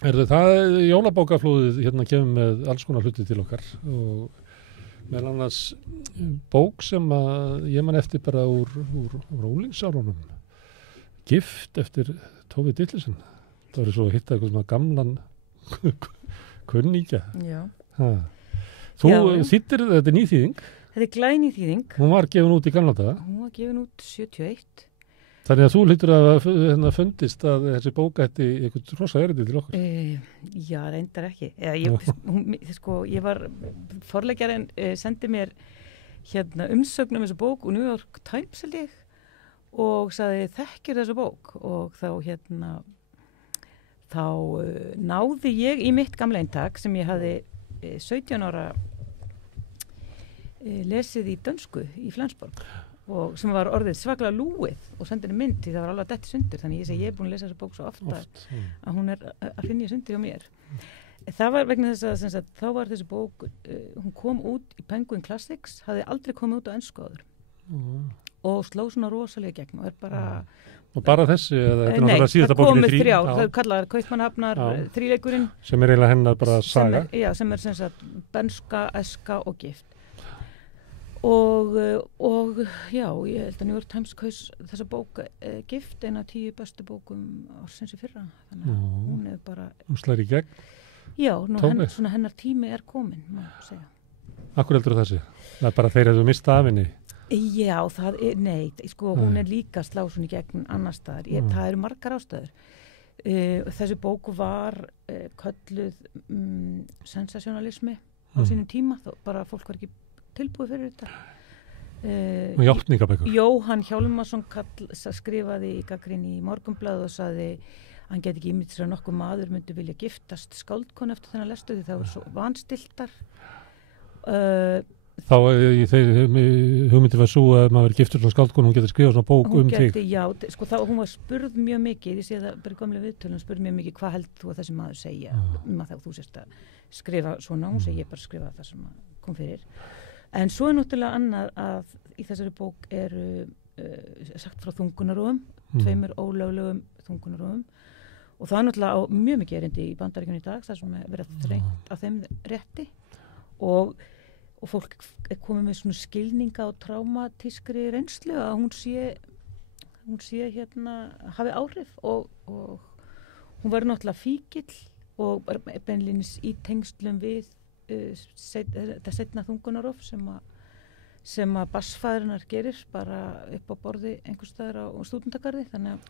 Það jólabókaflóðið hérna kemur með alls konar hluti til okkar og meðal annars bók sem að ég man eftir bara úr úlingsárunum. Gift eftir Tove Ditlevsen. Það var svo að hitta eitthvað svona gamlan kunningja. Já. Þú þýddir, þetta nýþýðing. Þetta glæný þýðing. Hún var gefin út í gamla daga. Hún var gefin út 71. Þannig að þú hlýtur að fundist að þessi bók ætti eitthvað rosa erindi til okkur. Já, reyndar ekki. Ég var forleggjarinn sendi mér umsögn þessu bók og New York Times held ég og sagði þekkir þessu bók og þá náði ég í mitt gamla eintak sem ég hafði 17 ára lesið í dönsku í Flensborg og sem var orðið svaklega lúið og sendið mynd því það var alveg dætt sundur þannig ég er búin að lesa þessa bók svo ofta að hún að finna sundur hjá mér. Það var vegna þess að þá var þessi bók hún kom út í Penguin Classics hafði aldrei komið út á ensku áður og sló svona rosalega gegn og og bara þessi eða nei, það komið þrjár, það kallaði Kaupmannahafnar þríleikurinn sem eiginlega hennar bara saga sem sem sagt Benska, Eska og Gift og já, ég held að New York Times kaus þessa bók Gift eina af 10 bestu bókum ársins í fyrra þannig að hún bara hún slær í gegn já, hennar tími komin má segja. Akkur heldur þessi? Það bara þeir hefðu mistað af henni? Já, nei, hún líka slá svona í gegn annar staðar. Það eru margar ástæður. Þessi bók var kölluð sensationalismi á sínum tíma, þá bara fólk var ekki tilbúið fyrir þetta. Og játningabækur. Jóhann Hjálmarsson skrifaði í gagnrýni í Morgunblaðið og sagði hann geti ekki ímyndið sér að nokkuð maður myndi vilja giftast skáldkonu eftir þennan lestu því það var svo vanstiltar. Þá hugmyndi var svo að maður giftur svona skáldkonu, hún getur skrifað svona bók þig. Já, hún var spurð mjög mikið, ég sé það bara í gamla viðtölum, spurð mjög mikið hvað held þú að þessi maður segja að þú sérst að skrifa svona, hún segi ég bara skrifa það sem kom fyrir. En svo náttúrulega annað að í þessari bók sagt frá þungunarofum, 2 ólöglegum þungunarofum og það náttúrulega á mjög mikið erindi í Bandaríkjunum í dag, það sem verið þrengt af þeim rétti og fólk komið með svona skilninga og traumatískri reynslu að hún sé hafi áhrif og hún var náttúrulega fíkill og beinlínis í tengslum við þetta seinna þungunarof sem að bassfæðurinnar gerir bara upp á borði einhvers staðar á stúdendagarði þannig að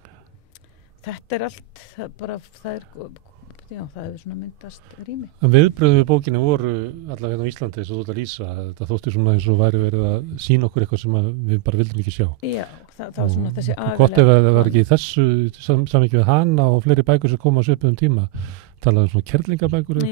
þetta allt það hefur svona myndast rými. En viðbrögðum við bókinni voru allavega hérna á Íslandi eins og þú ætlar að lýsa þetta þótti svona eins og væri verið að sýna okkur eitthvað sem við bara vildum ekki sjá. Já, það var svona þessi agalega. Gott ef það var ekki þessu samvikið við hana og fleiri bækur sem koma á svipuðum tíma. Talaðu svona kerlingabækur Já,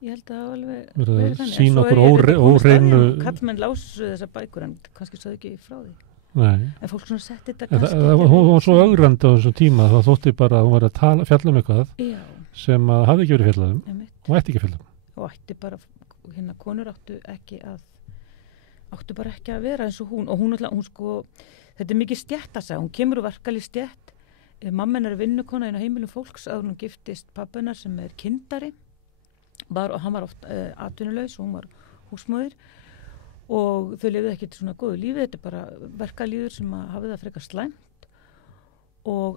ég held að það alveg verið þannig. Sýna okkur óhreinu. Kallmenn lásu þessar bækur en kannski sagði ekki frá því. Nei. En fólk svona setti þetta kannski. Hún var svo ögrandi á þessum tíma það þótti bara að hún var að fjalla eitthvað. Já. Sem að hafði ekki verið fjallað og ætti ekki fjallað. Og ætti bara, konur áttu bara ekki að vera eins og hún. Og hún þetta mikið stéttasaga, hún kemur úr verkalýðs stétt. Mamma hennar vinnukona inn á heimilum fólks áður hún giftist pabba hennar sem kyndari. Og hann var oft atvinnulaus og hún var húsmóðir. Og þau lifðu ekkert svona góðu lífi, þetta bara verkalýður sem hafði það frekar slæmt.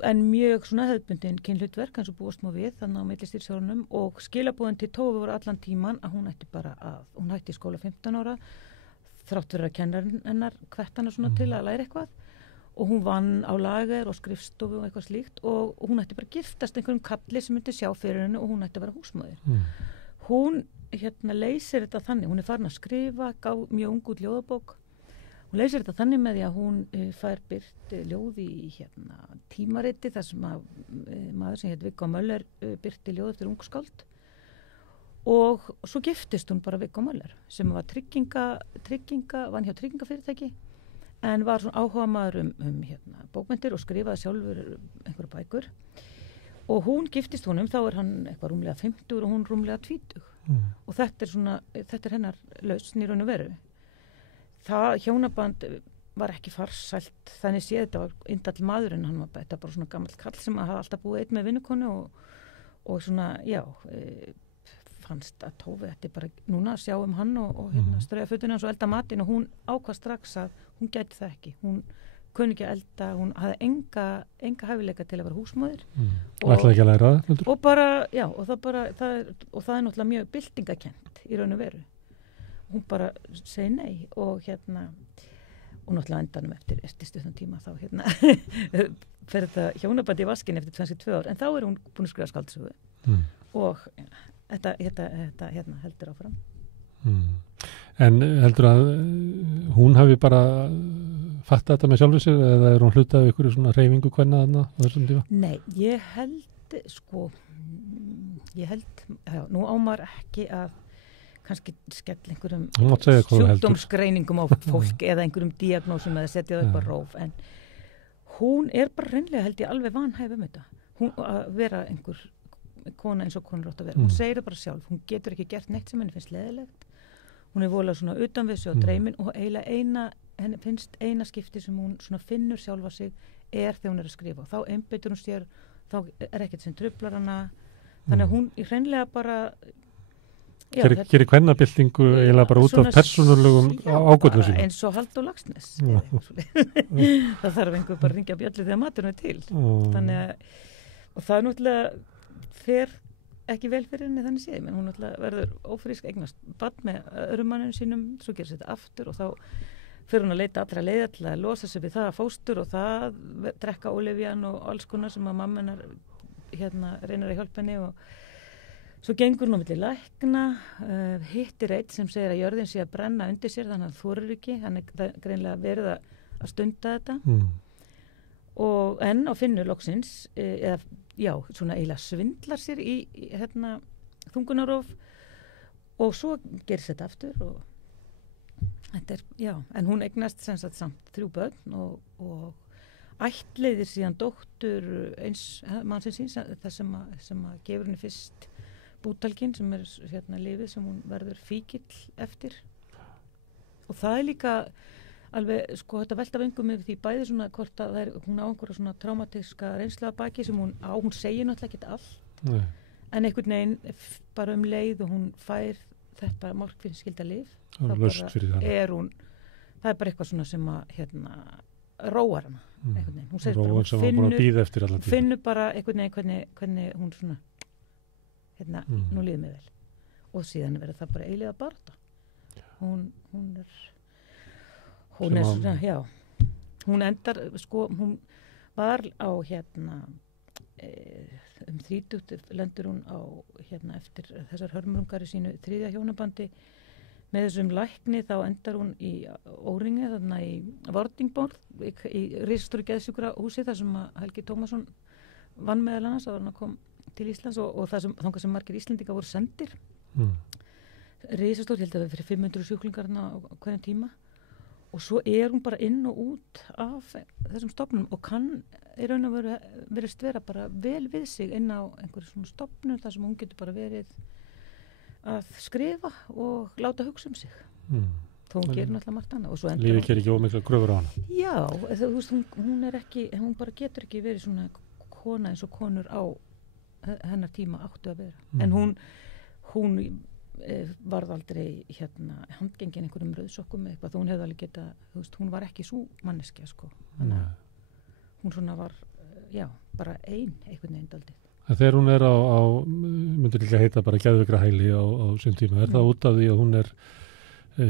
En mjög svona hefðbundin kynhlutverk eins og búast má við þannig á millistýrishjórunum og skilabúðin til Tófu voru allan tíman að hún hætti í skóla 15 ára þrátt fyrir að kennarinn hennar hvett hana svona til að læra eitthvað og hún vann á lager og skrifstofu og eitthvað slíkt og hún ætti bara að giftast einhverjum kalli sem myndi sjá fyrir henni og hún ætti að vera húsmóðir. Hún leysir þetta þannig, hún farin að skrifa, gaf mjög ung út ljóðabók. Hún leysir þetta þannig með því að hún fær birt ljóð í tímariti þar sem að maður sem Viggo Möller birti ljóð eftir ungskáld og svo giftist hún bara Viggo Möller sem var vann hjá tryggingafyrirtæki en var svona áhuga maður bókmenntir og skrifaði sjálfur einhverja bækur og hún giftist honum, þá hann eitthvað rúmlega 50 og hún rúmlega 20 og þetta hennar lausn í raun og veru. Það hjónaband var ekki farsælt þannig séð þetta var indall maður en þetta bara svona gamall kall sem hafði alltaf búið einn með vinnukonu og svona, já, fannst að Tófi ætti bara núna að sjá hann og hérna strauja fötuna hans og elda matinn og hún ákvað strax að hún gæti það ekki. Hún kunni ekki að elda, hún hafði enga hæfileika til að vera húsmóðir. Og ætlaði ekki að læra það? Og bara, já, og það er náttúrulega mjög byltingakent í raun og veru. Hún bara segi nei og hérna, og náttúrulega endanum eftir stuttan tíma þá hérna fer þetta hjónabandi í vaskin eftir 22 ár, en þá er hún búin að skrifa skáldsögu og þetta hérna heldur áfram. En heldur að hún hafi bara fattað þetta með sjálfur sér eða er hún hlutað af ykkur svona hreyfingu kvenna þarna á þessum tíma? Nei, ég held, já, nú á maður ekki að kannski skell einhverjum sjúkdómsgreiningum á fólk eða einhverjum diagnósum eða setja það upp á róf, en hún er bara hreinlega held ég alveg vanhæf þetta. Hún að vera einhver kona eins og konur átt að vera. Hún segir það bara sjálf, hún getur ekki gert neitt sem henni finnst leðilegt. Hún er volað svona utan við sig á dreymin og eiginlega henni finnst eina skipti sem hún svona finnur sjálfa sig þegar hún er að skrifa. Þá einbeitur hún sér, þá er ekkert sem truflar hana. Þannig að hún hreinlega bara gerir kvennabyltingu eiginlega bara út af persónulegum ágöllum sínum. Eins og Halldór Laxness. Það þarf einhver bara að ringja bjöllu þegar maturinn er til. Þannig að, og það er náttúrulega fer ekki vel fyrir henni þannig séð, menn hún náttúrulega verður ófrísk eignast barn með öðrum manninu sínum, svo gerir þetta aftur og þá fyrir hún að leita allra leiða til að losa sig við það fóstur og það drekka ólefjan og alls konar sem að mamma hennar hérna reynir að hjálpa henni og svo gengur hún á milli lækna, hittir einn sem segir að jörðin sé að brenna undir sér þannig að þorir ekki, hann er greinlega verið að stunda þetta og enn á finnur loksins eða já, svona eiginlega svindlar sér í hérna þungunarof og svo gerist þetta aftur og þetta er, já, en hún eignast sem sagt samt 3 börn og ættleiðir síðan dóttur eins mannsins síns, það sem að gefur henni fyrst bútalginn sem er hérna lífið sem hún verður fíkill eftir og það er líka alveg, sko, þetta velta vengum með því bæði svona hvort að hún á einhverja svona traumatíska reynslu að baki sem hún segir náttúrulega ekki allt en einhvern veginn bara leið og hún fær þetta morfinskylda lyf þá er hún það er bara eitthvað svona sem að hérna róar hana einhvern veginn, hún segir bara hún finnur bara einhvern veginn hvernig hún svona hérna, nú líður mig vel og síðan verður það bara eilíða barða hún er svona, já hún endar, sko, hún var á hérna 30 lendur hún á hérna eftir þessar hörmurungar í sínu 3. hjónabandi með þessum lækni þá endar hún í Óringi þarna í Vordingborg í risastóru geðsjúkrahúsi þar sem að Helgi Tómasson vann meðal annars áður en hann kom til Íslands og þangað sem margir Íslendingar voru sendir risastór, ég held að það fyrir 500 sjúklingar á hverjum tíma og svo er hún bara inn og út af þessum stofnum og kann í raun og verið vera bara vel við sig inn á einhverju svona stofnum þar sem hún getur bara verið að skrifa og láta hugsa um sig þó hún gerir náttúrulega margt annað lífið gerir ekki ómikla kröfur á hana já, þú veist, hún er ekki hún bara getur ekki verið svona kona eins og konur á hennar tíma áttu að vera en hún varð aldrei hérna handgengin einhverjum rauðsokkum eitthvað þó hún hefði alveg geta, þú veist, hún var ekki svo manneskja sko, þannig að hún svona var, já, bara ein einhvern veginn daldið. Þegar hún er á myndir líka heita bara geðveikrahæli á sín tíma, er það út af því að hún er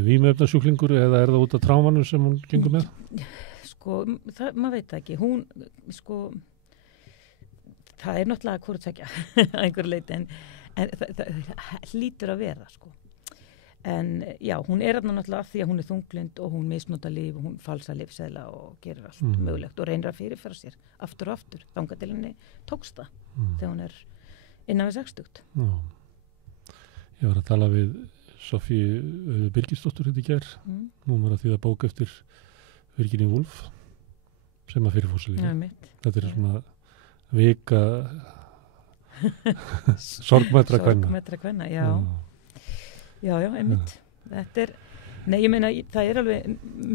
vímuefnasjúklingur eða er það út af trámanum sem hún gengur með? Sko, maður veit það ekki, hún sko það er náttúrulega hvort tvekja að einhverju leyti en það hlýtur að vera sko. En já, hún er náttúrulega af því að hún er þunglind og hún misnota líf og hún falsa lífseðla og gerir allt mögulegt og reynir að fyrirfæra sér aftur og aftur, þangað til henni tókst það þegar hún er innan við 60. Ég var að tala við Sofíu Birgisdóttur hérna í gær, hún var að þýða bók eftir Virginíu Woolf sem að fyrirfósa líka. Þetta er svona vika sorgmætra kvenna já, einmitt þetta er, nei ég meina það er alveg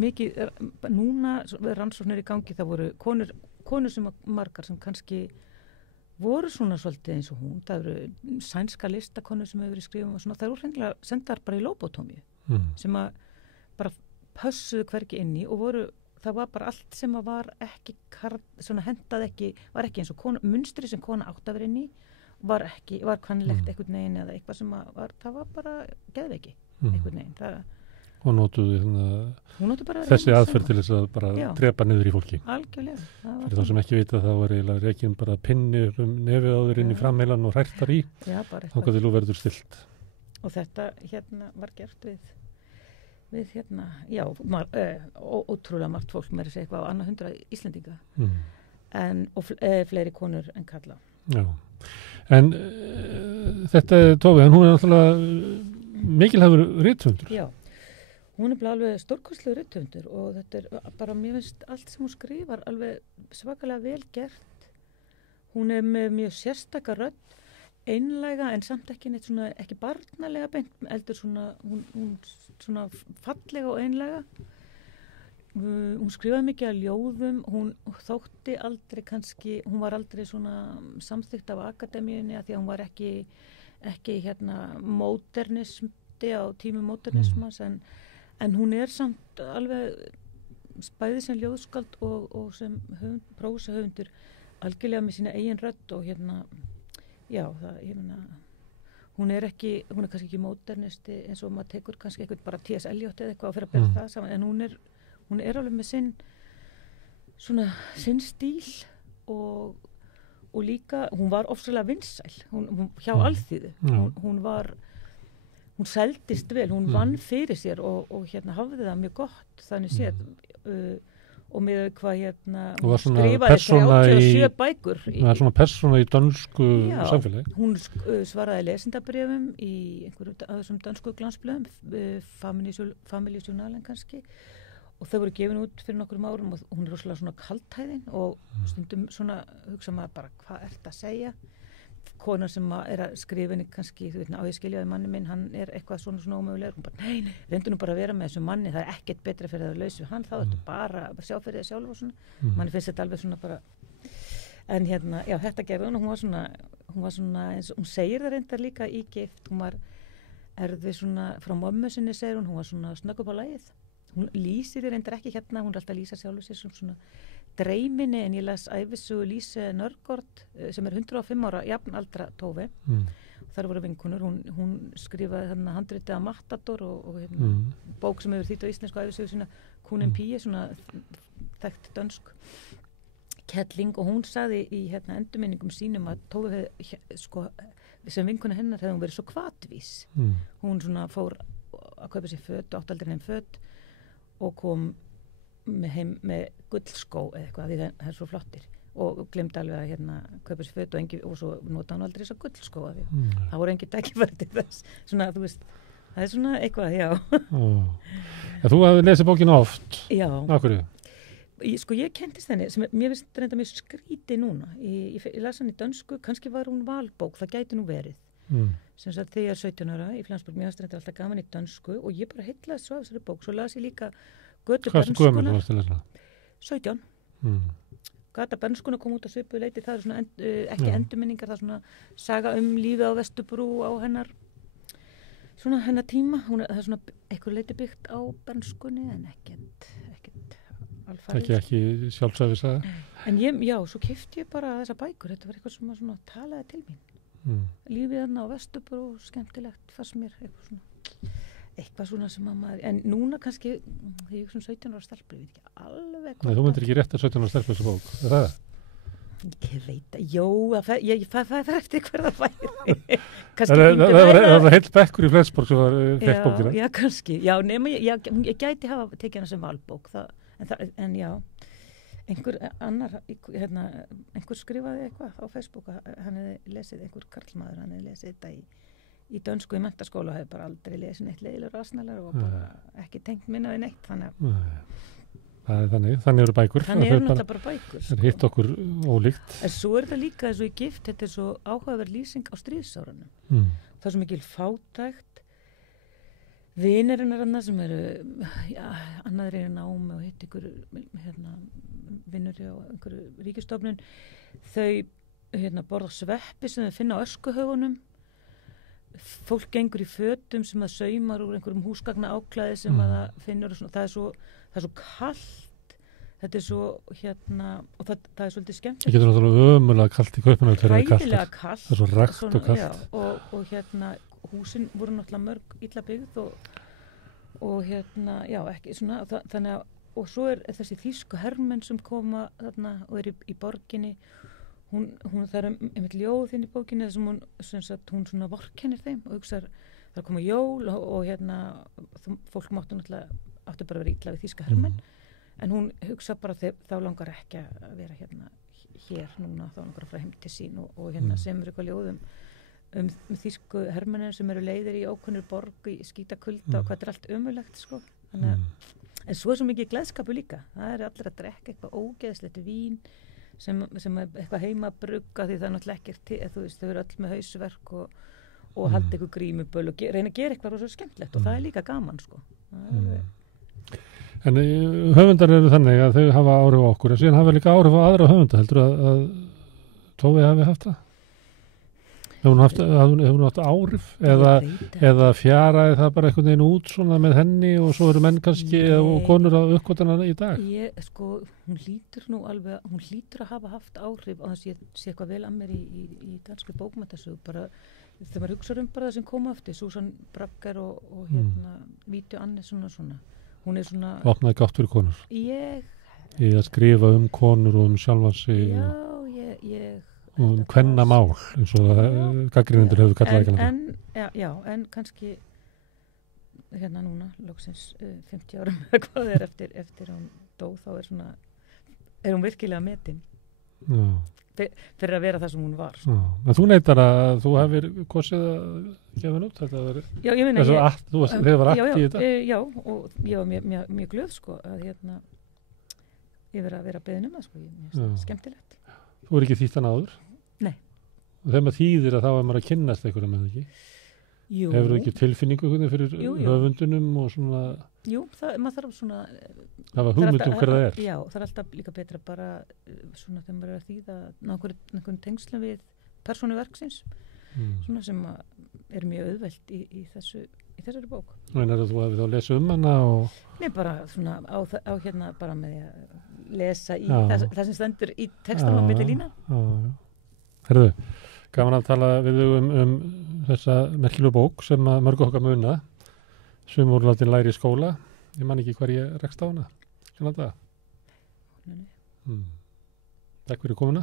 mikið núna rannsóknir í gangi, það voru konur sem margar sem kannski voru svona svolítið eins og hún. Það eru sænska listakonur sem hefur verið skrifum og svona, það eru hreinlega sendar bara í lóbotómíu sem að bara pössuðu hvergi inn í og það var bara allt sem að var ekki svona hendað ekki, var ekki eins og kona, munstri sem kona átt að vera inn í var kvannlegt einhvern veginn eða eitthvað sem það var bara geðveiki einhvern veginn. Og notuðu þessi aðferð til þess að bara drepa niður í fólki. Algjörlega. Fyrir þá sem ekki vita þá er eiginlega rekin bara pinni nefið á þér inn í framheilan og hrættar í. Þangað til þú verður stilt. Og þetta var gert við ótrúlega margt fólk með þessi eitthvað á annað 100 Íslendinga og fleiri konur en kalla. Já. En þetta Tove, hún er náttúrulega mikilhæfur rithöfundur. Já. Hún er bara alveg stórkostlegur rithöfundur og þetta er bara, mér finnst allt sem hún skrifar alveg svakalega vel gert. Hún er með mjög sérstaka rödd, einlæga en samt ekki neitt svona, ekki barnalega beint, heldur svona, hún svona fallega og einlæga. Hún skrifaði mikið af ljóðum, hún þótti aldrei kannski, hún var aldrei svona samþykkt af akademíunni af því að hún var ekki módernismi á tímum módernismas en hún er samt alveg bæði sem ljóðskald og sem prósahöfundur algjörlega með sína eigin rödd og hún er kannski ekki modernisti eins og maður tekur kannski eitthvað bara T.S. Eliot eða eitthvað og fyrir að bera það saman en hún er alveg með sinn stíl og líka, hún var ofsalega vinsæl hjá alþýðu, hún seldist vel, hún vann fyrir sér og hafði það mjög gott þannig séð og með hvað hún skrifaði 37 bækur. Það er svona persóna í dönsku samfélagi. Hún svaraði lesendabréfum í einhverjum af þessum dönsku glansblöðum, Familjesjournalen kannski og þau voru gefin út fyrir nokkrum árum og hún er rosalega svona kaldhæðin og stundum svona hugsa maður bara hvað ert að segja kona sem er að skrifa henni kannski þú veit á ég skiljaði manni minn hann er eitthvað svona ómögulegur hún bara nei reyndu nú bara að vera með þessu manni það er ekkert betra fyrir að laus við hann þá ertu bara að sjá fyrir þig sjálf og svona manni finnst þetta alveg svona bara en þetta gerði hún og hún var svona eins og hún segir það reyndar líka í Gift hún var erfið svona frá mömmu sinni segir hún var svona snögg upp á lagið hún lýsir þér reyndar ekki hún er alltaf að lýsa sjálfur sér sem svona dreyminni en ég las ævisögu Lise Nørgaard sem er 105 ára jafnaldra Tove þar voru vinkonur hún skrifaði þarna handritið af Matador og bók sem hefur þýtt á íslensku ævisögu sína Kunin Píe svona þekkt dönsk kelling og hún sagði í endurminningum sínum að Tove sem vinkona hennar hefði hún verið svo hvatvís hún svona fór að kaupa sér föt átt aldrei neinn föt og kom heim með gullskó eða eitthvað því það er svo flottir og glemdi alveg að kaupa sér föt og svo nota hann aldrei þess að gullskó það voru engin tækifæri til þess svona þú veist það er svona eitthvað Þú hafði lesið bókina oft Af hverju? Ég kentist henni sem mér finnst reynda mjög skrítið núna ég las hann í dönsku, kannski var hún valbók það gæti nú verið sem sagt þegar ég er 17 ára í Flensborg, mér fannst þetta alltaf gaman í dönsku og ég bara heillaði svo af þessari bók svo las ég líka Götu Bernskuna 17 Gata Bernskuna kom út á svipuðu leyti það er svona ekki endurminningar það er svona saga lífið á Vesturbrú á hennar tíma það er svona eitthvað leyti byggt á Bernskunni en ekkert alfarið ekki sjálfsæfi saga en svo keypti ég bara þessa bækur þetta var eitthvað sem svona talaði til mín lífið þarna á Vesturbrú skemmtilegt fannst mér eitthvað svona sem að maður en núna kannski þegar ég 17 ára stelpur ég veit ekki alveg Nei, þú myndir ekki rétt að 17 ára stelpur þessu bók er það? Ég veit ég fær eftir hver það væri það var heill bekkur í Flensborg sem var fekk bókina já kannski nema ég gæti hafa tekið hana sem valbók en einhver annar einhver skrifaði eitthvað á Facebook hann hefði lesið einhver karlmaður hann hefði lesið þetta í dönsku í menntaskóla og hefði bara aldrei lesið neitt leiðilegur asnalar og bara ekki tengt minna við neitt það er þannig eru bækur þannig eru náttúrulega bara bækur það er hitt okkur ólíkt en svo er þetta líka eins og í Gift þetta er svo áhugaverð lýsing á stríðsárunum það er svo mikil fátækt vinarinnar annað sem eru annaðir eru námi og hitt ykkur vinnur hjá einhverju ríkistofnun þau borða sveppi sem þau finna á öskuhaugunum. Fólk gengur í fötum sem það saumar úr einhverjum húsgagna áklæði sem að það finnur og svona. Það er svo kalt. Þetta er svo og það er svolítið skemmt. Það getur náttúrulega ömulega kalt í Kaupmannahöfn þegar það er kalt. Hræðilega kalt. Það er svo rakt og kalt. Já, og húsin voru náttúrulega mörg illa byggð og já, ekki svona, þannig að, og svo er þessi þýsku hermenn sem koma þarna og er í borginni. Hún það er einmitt ljóð inn í bókinni þar sem hún svona vorkennir þeim og hugsar, það koma jól og fólk áttu bara að vera illa við þýska hermenn, en hún hugsa bara þá langar ekki að vera hér núna, þá langar að fara heim til sín og semur eitthvað ljóðum þýsku hermennir sem eru leiðir í ókunnur borg í skítakulda og hvað er allt ömurlegt, sko. Þannig að, en svo er svo mikið gleðskapu líka. Það er allir að drekka eitthvað ógeðslegt vín sem er eitthvað heimabrugga því það er náttúrulega ekkert til, þú veist, þau eru öll með hausverk og halda eitthvað grímuböl og reyna að gera eitthvað svo skemmtilegt og það er líka gaman, sko. En höfundar eru þannig að þau hafa áhrif á okkur en síðan hafa líka áhrif á aðra höfunda, heldur að Tove hafi haft það? Hefur hún haft áhrif eða fjaraði það bara einhvern veginn út svona með henni og svo eru menn kannski og konur að uppgötana í dag? Hún hlýtur að hafa haft áhrif og það sé eitthvað vel að mér í danskri bókmenntasögu bara þegar maður hugsa bara það sem koma eftir Susan Bragger og Vídeó Annesson og svona. Hún er svona... Opnaði gátt fyrir konur? Í að skrifa konur og sjálfan sig. Já, og kvennamál eins og gagnrýnendur hefur kallað ekki náttúrulega. Já, en kannski núna, loksins 50 árum hvað er eftir hún dó, þá er hún virkilega metin fyrir að vera það sem hún var. En þú neitar að þú hefur kosið að gefa henn út? Já, ég meina þú var aktiv í þetta? Já, og ég var mjög glöð, sko, að ég verið að vera beðin það, sko, skemmtilegt. Þú er ekki þýtt hann áður? Nei. Og þegar maður þýðir að þá er maður að kynnast einhverjum með ekki? Jú. Hefur þú ekki tilfinningu fyrir höfundunum og svona... Jú, maður þarf svona... Það var hugmynd hver það er. Já, það er alltaf líka betra bara svona þegar maður er að þýða einhvern tengslum við persónuverksins svona sem er mjög auðvelt í þessari bók. Og en þú hefði þá lesið hana og... Nei, bara svona á bara með því að lesa í það sem stendur í textanum á milli lína. Herðu, gaman að tala við þau þessa merkilegu bók sem að mörg okkar muna sem voru látin læri í skóla. Ég man ekki hvar ég rekst á hana. Takk fyrir komuna.